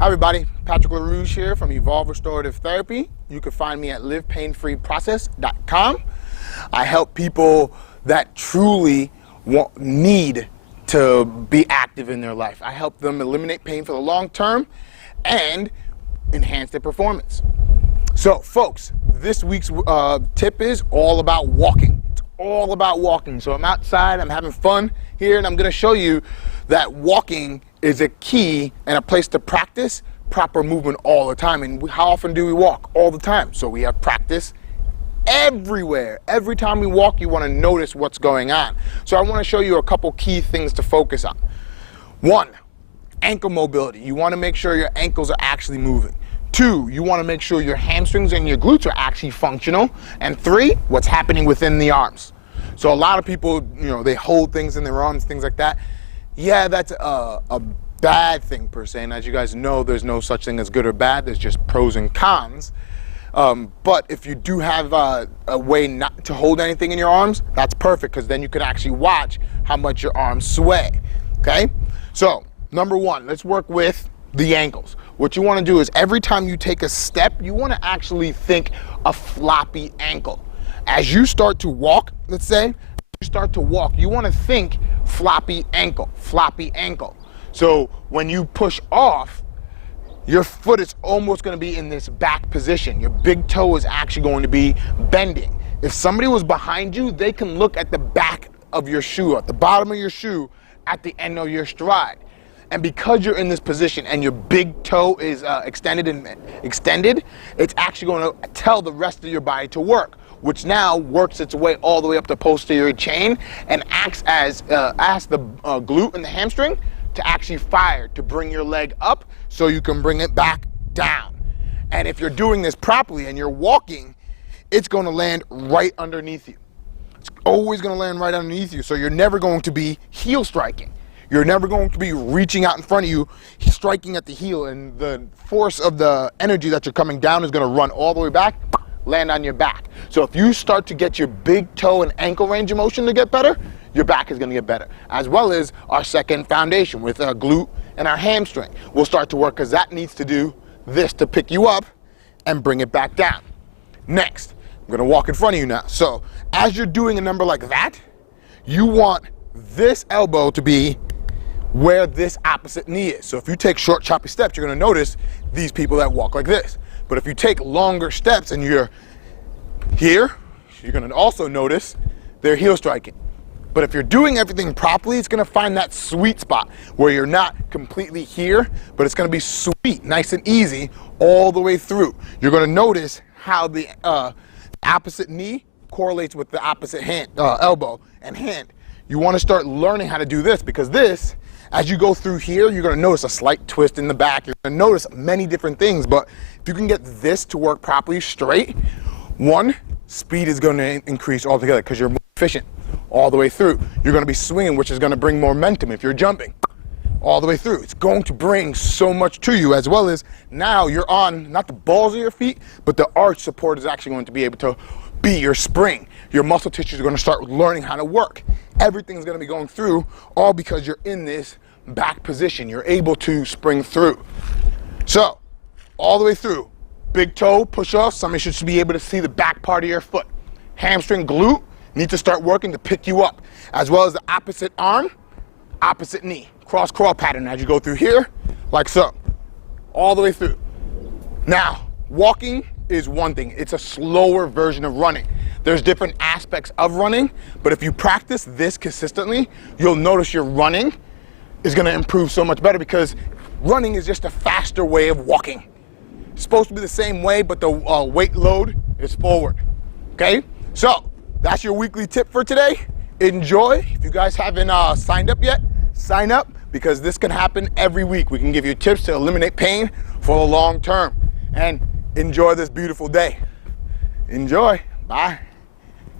Hi everybody, Patrick LaRouge here from Evolve Restorative Therapy. You can find me at livepainfreeprocess.com. I help people that truly need to be active in their life. I help them eliminate pain for the long term and enhance their performance. So folks, this week's tip is all about walking. It's all about walking. So I'm outside, I'm having fun here, and I'm gonna show you that walking is a key and a place to practice proper movement all the time. And how often do we walk? All the time. So we have practice everywhere. Every time we walk, you want to notice what's going on. So I want to show you a couple key things to focus on. One, ankle mobility. You want to make sure your ankles are actually moving. Two, you want to make sure your hamstrings and your glutes are actually functional. And three, what's happening within the arms. So a lot of people, they hold things in their arms, things like that. Yeah, that's a bad thing per se, and as you guys know, there's no such thing as good or bad, there's just pros and cons. But if you do have a way not to hold anything in your arms, that's perfect, because then you can actually watch how much your arms sway, okay? So, number one, let's work with the ankles. What you want to do is every time you take a step, you want to actually think a floppy ankle. As you start to walk, let's say, you want to think floppy ankle, floppy ankle. So when you push off, your foot is almost going to be in this back position. Your big toe is actually going to be bending. If somebody was behind you, they can look at the back of your shoe, at the bottom of your shoe, at the end of your stride. And because you're in this position and your big toe is extended, it's actually going to tell the rest of your body to work, which now works its way all the way up the posterior chain and acts as the glute and the hamstring to actually fire, to bring your leg up so you can bring it back down. And if you're doing this properly and you're walking, it's going to land right underneath you. It's always going to land right underneath you, so you're never going to be heel striking. You're never going to be reaching out in front of you, striking at the heel, and the force of the energy that you're coming down is going to run all the way back, land on your back. So if you start to get your big toe and ankle range of motion to get better, your back is going to get better, as well as our second foundation with our glute and our hamstring. We'll start to work, because that needs to do this to pick you up and bring it back down. Next, I'm going to walk in front of you now. So as you're doing a number like that, you want this elbow to be where this opposite knee is. So if you take short, choppy steps, you're going to notice these people that walk like this. But if you take longer steps and you're here, you're going to also notice they're heel striking. But if you're doing everything properly, it's going to find that sweet spot where you're not completely here, but it's going to be sweet, nice and easy all the way through. You're going to notice how the opposite knee correlates with the opposite hand, elbow and hand. You want to start learning how to do this, because this, as you go through here, you're going to notice a slight twist in the back. You're going to notice many different things, but if you can get this to work properly straight, one, speed is going to increase altogether because you're more efficient all the way through. You're going to be swinging, which is going to bring momentum if you're jumping all the way through. It's going to bring so much to you, as well as now you're on not the balls of your feet, but the arch support is actually going to be able to be your spring. Your muscle tissues are going to start learning how to work. Everything's going to be going through, all because you're in this back position. You're able to spring through. So, all the way through. Big toe, push off. Somebody should be able to see the back part of your foot. Hamstring, glute need to start working to pick you up, as well as the opposite arm, opposite knee. Cross crawl pattern as you go through here, like so. All the way through. Now, walking is one thing. It's a slower version of running. There's different aspects of running, but if you practice this consistently, you'll notice your running is going to improve so much better, because running is just a faster way of walking. It's supposed to be the same way, but the weight load is forward. Okay? So, that's your weekly tip for today. Enjoy. If you guys haven't signed up yet, sign up, because this can happen every week. We can give you tips to eliminate pain for the long term. And enjoy this beautiful day. Enjoy. Bye.